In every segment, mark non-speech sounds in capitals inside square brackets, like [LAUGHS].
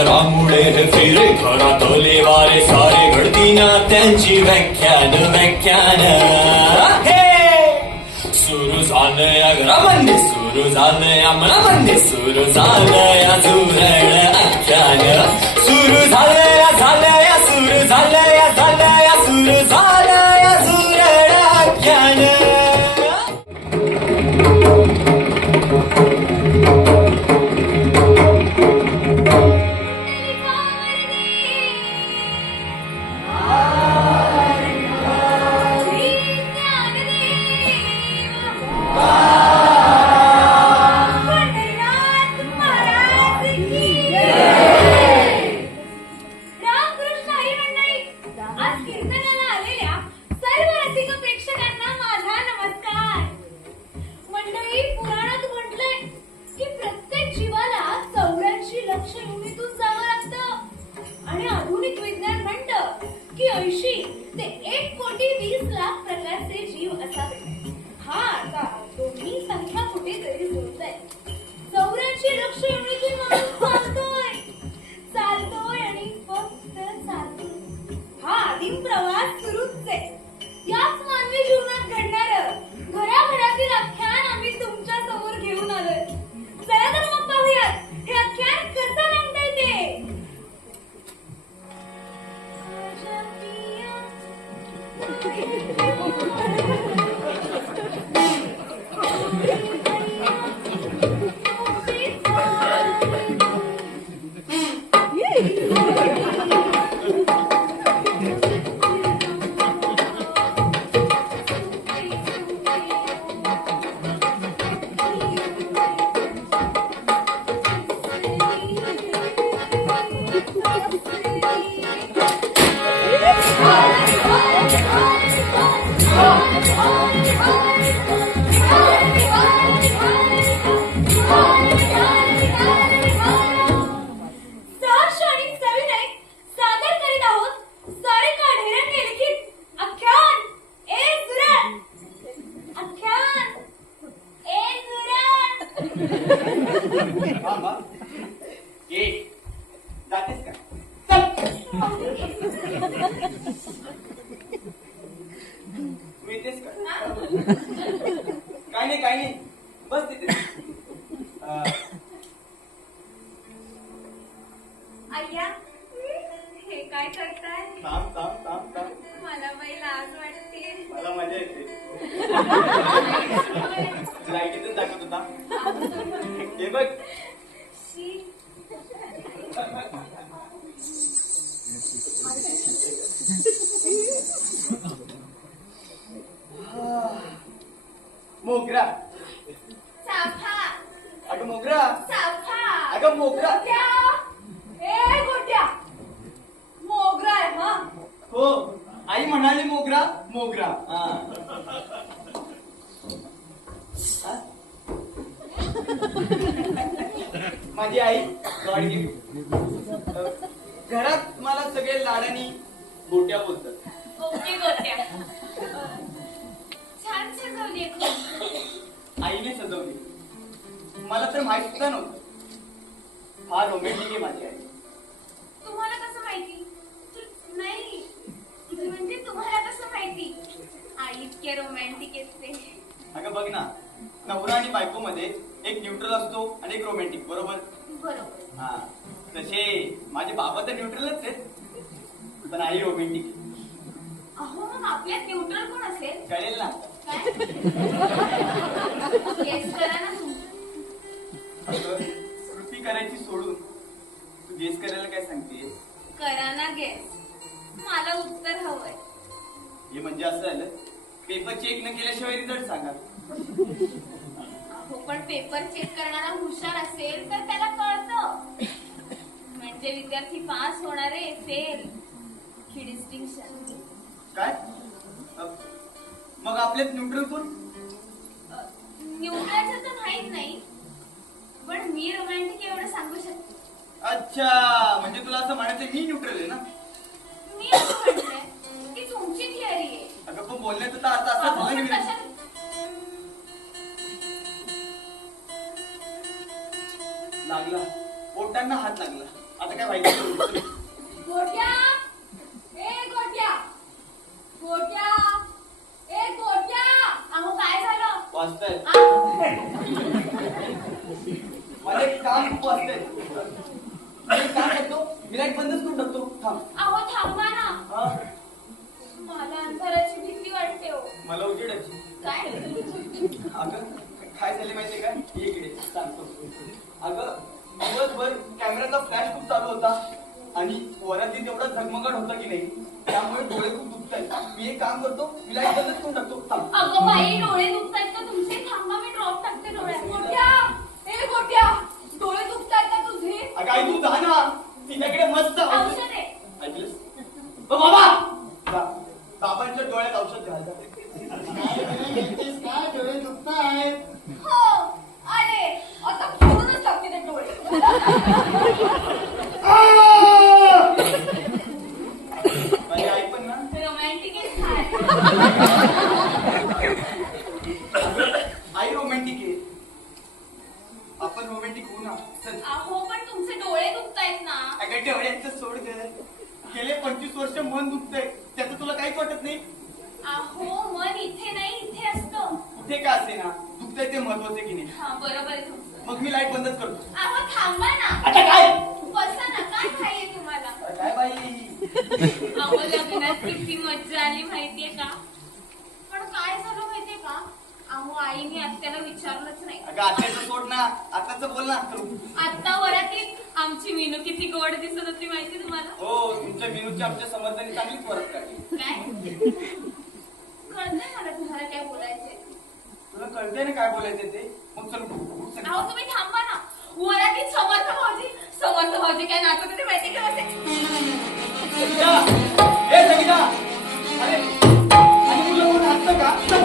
घरामुळे फिरे घरातले वारे सारे घडती ना त्यांची व्याख्यान व्याख्यान. सुरू झालं या घरामध्ये सुरू झालं या मनामध्ये सुरू झालं या सुरळ म्हणतं की ऐंशी मोगरा. चाफा अगं मोगरा. चाफा अगं मोगरा. गोट्या ए गोट्या. मोगरा आहे हा. हो. आई म्हणाली मोगरा मोगरा. हा. हा? माझी आई गॉड गिफ्ट घरात मला सगळे लाडानी गोट्या बोलतात. ओके गोट्या. छान सजवली आईने सजवली. मला तर माहीत सुद्धा नव्हतं. फार रोमॅन्टिक आहे माझी आई. तुम्हाला कसं माहिती? नाही. म्हणजे तुम्हाला कसं माहिती? आई इतके रोमॅन्टिक असते अगं बघ ना नवरा आणि बायको मध्ये एक न्यूट्रल असतो आणि एक रोमॅन्टिक बरोबर? बरोबर. हा तसे माझे बाबा तर न्यूट्रलच आहेत पण आई रोमॅन्टिक अहो मग आपल्यात न्यूट्रल कोण असेल? कळेल ना. कृती करायची सोडून तू गेस करायला काय सांगतेस? करा ना गेस मला उत्तर हवंय. हे म्हणजे असं झालं पेपर चेक न केल्याशिवाय रिझल्ट सांगा. अहो पण पेपर चेक करणारा हुशार असेल तर त्याला कळतं. म्हणजे विद्यार्थी पास होणारे फेल ही डिस्टिंक्शन काय? मग आपल्यात न्यूट्रल कोण? न्यूट्रलचं तर माहीत नाही पण मी रोमॅन्टिक एवढं सांगू शकते. अच्छा म्हणजे तुला असं म्हणायचं मी न्यूट्रल आहे ना? मी असं की तुमची थिअरी आहे. अगं पण बोलण्याचा तर अर्थ असा झाला की कशात- लागला. पोटांना हात लागला. आता काय माहिती मला एक काम खूप वाचतंय मी एक काम करतो. मी लाइट बंदच करून टाकतो. थांब. अहो थांबा ना. हा, मला अंधाराची भीती वाटते हो. मला उजेडायची. काय? अगं काय झाले माहितीये का? ये इकडे. सांगतो अगं दिवसभर कॅमेराचा फ्लॅश खूप चालू होता आणि वरातीत एवढा झगमगाट होता की नाही त्यामुळे डोळे खूप दुखत आहेत मी एक काम करतो मी लाइट बंदच करून टाकतो. थांब. अगं बाई डोळे दुखतायत का तुमचे? थांबा मी ड्रॉप टाकते डोळ्यात. गोट्या ए गोट्या डोळे दुखतायत का तुझे? अगं आई तू जा ना. तिच्याकडे मस्त औषध आहे. ऐकलंस? ओ बाबा जा. बाबांच्या डोळ्यात औषध घालता काय डोळे दुखतायत. हो आले. आता फोडूनच टाकते ते डोळे माझी आई पण ना रोमॅन्टिक आहे आई रोमॅन्टिक आहे आपण रोमॅन्टिक होऊ ना चल अहो पण तुमचे डोळे दुखतायत ना अगं डोळ्यांचं सोड ग गेले पंचवीस वर्ष मन दुखतंय त्याचं तुला काहीच वाटत नाही अहो मन इथे नाही इथे असतं कुठे का असे ना महत्वाचं की नाही? हा बरोबर आहे तुमचं. मग मी लाइट बंदच करतो. अहो थांबा ना. आता काय? बसा ना काय खाईये तुम्हाला? काय बाई? अहो लग्नात किती मज्जा आली माहितीये का? पण काय झालं माहितीये का? अहो आईने आत्याला विचारलंच नाही. अगं आताचं सोड ना. आताच बोल ना आता वरातीत आमची मीनू किती गोड दिसत होती माहिती तुम्हाला? हो तुमच्या विनोदची आमच्या समर्थाने चांगलीच परत काढली. काय कळतंय मला तुम्हाला काय बोलायचंय तुला कळतंय ना काय बोलायचं ते मग चल चल. अहो तुम्ही थांबा ना वरातीत समर्थ भाऊजी समर्थ भाऊजी काय नाचत होते माहिती का ते संगीता! ए संगीता! अरे आणि तुला कोण नाचतं का?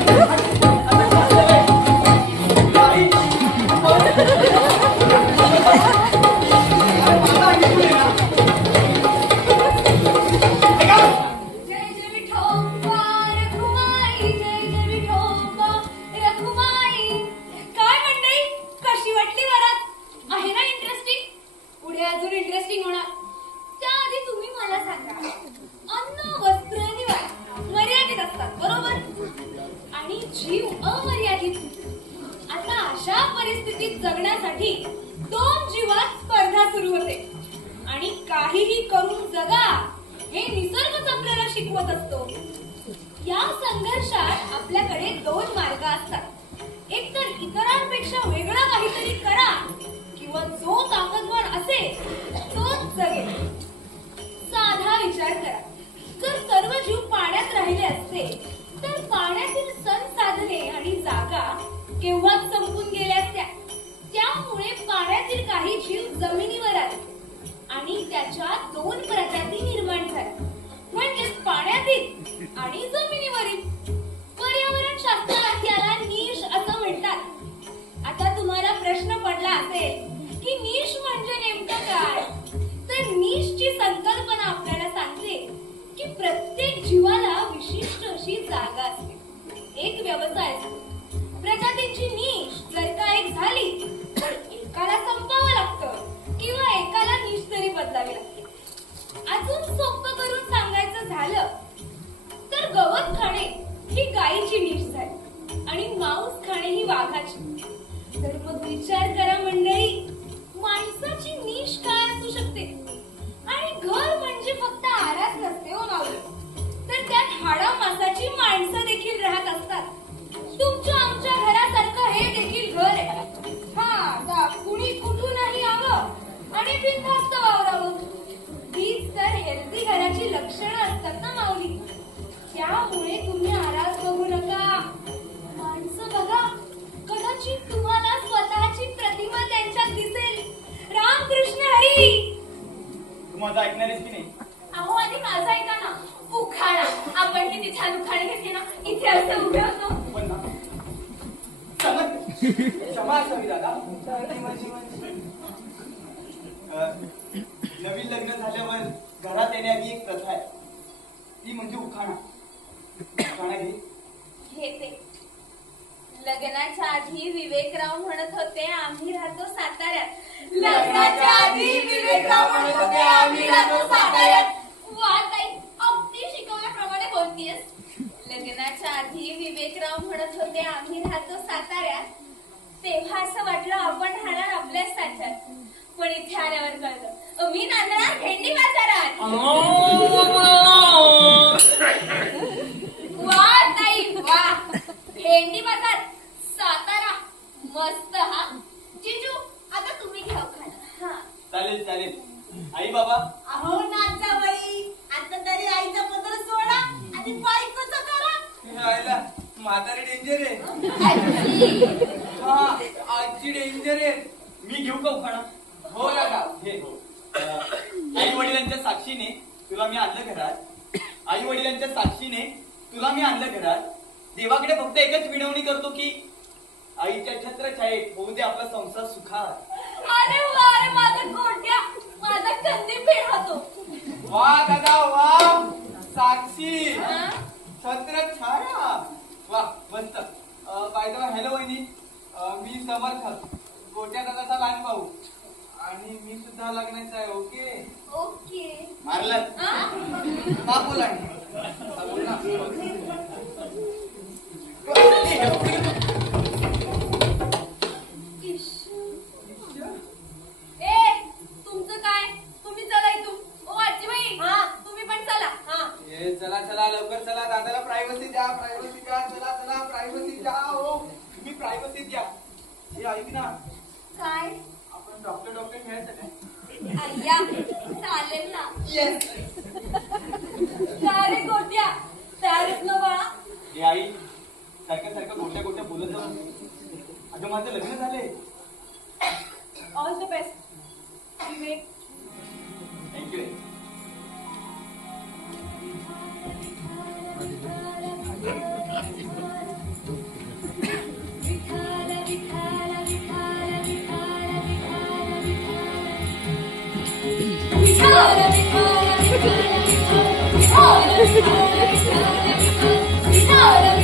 परिस्थितीत जगण्यासाठी दोन जीवात स्पर्धा सुरू होते. आणि काहीही करून जगा हे निसर्गच आपल्याला शिकवत असतो. या संघर्षात आपल्याकडे दोन मार्ग असतात. एक तर इतरांपेक्षा वेगळं काहीतरी करा किंवा जो ताकदवान असेल तोच जगेल. साधा विचार करा. जीवाला विशिष्ट अशी जागा असते. एक व्यवसाय असतो. प्रजातींची नीश जर का एक झाली तर एकाला संपावं लागतं किंवा एकाला नीश तरी बदलावी लागते. अजून सोपं करून सांगायचं झालं तर गवत खाणे ही गायीची नीश झाली आणि मांस खाणे ही वाघाची. तर मग विचार करा तुमच्या आमच्या घरासारखं हे देखील घर आहे. हा आता कुणी कुठूनही यावं आणि बिनधास्त वावरावं हीच तर हेल्दी घराची नवीन लग्न झाल्यावर घरात येण्याची एक प्रथा आहे. ती म्हणजे उखाणा. उखाणा घे घेते लग्नाच्या आधी विवेकराव म्हणत होते आम्ही राहतो साताऱ्यात. लग्नाच्या आधी विवेकराव म्हणत होते आम्ही राहतो साताऱ्यात. हो, वा ताई अगदी शिकवल्याप्रमाणे बोलतीयस लग्नाच्या आधी विवेकराव म्हणत होते आम्ही राहतो साताऱ्यात. तेव्हा असं वाटलं आपण राहणार आपल्याच साच्यात पण इथे आल्यावर कळलं. मी नांदणार भेंडी बाजारात. वा ताई वा. भेंडी बाजार सातारा मस्त हा. जिजू आता तुम्ही घ्या हा. चालेल चालेल. आई बाबा? अहो नाचा बाई. आता तरी आईचा पत्र सोडा आणि बायकोचं करा. आईला म्हातारी डेंजर आहे. आजची डेंजर आहे. मी घेऊ का उखाणा? हो दादा. हे. हो आई वडिलांच्या साक्षीने तुला मी आणलं घरात. आई वडिलांच्या साक्षीने तुला मी आणलं घरात. देवाकडे फक्त एकच विनवणी करतो की आईच्या छत्रछायेत होऊ दे आपला संसार सुखार अरे वा रे माझा गोट्या माझा कंदी वा दादा वा. साक्षी. हा? छत्र छाया वा मस्त बाय द हॅलो वहिनी. मी समर्थ गोट्या दादाचा लहान भाऊ. आणि मी सुद्धा लग्नाचा आहे ओके? ओके. मारलं? हा? बोला हा, बोल [LAUGHS] येस रे गोट्या तयारच ना बाळा हे आई. सारखं सारखं गोट्या गोट्या बोलत जाऊ अगं माझं लग्न झालंय. All the best Vivek thank you आता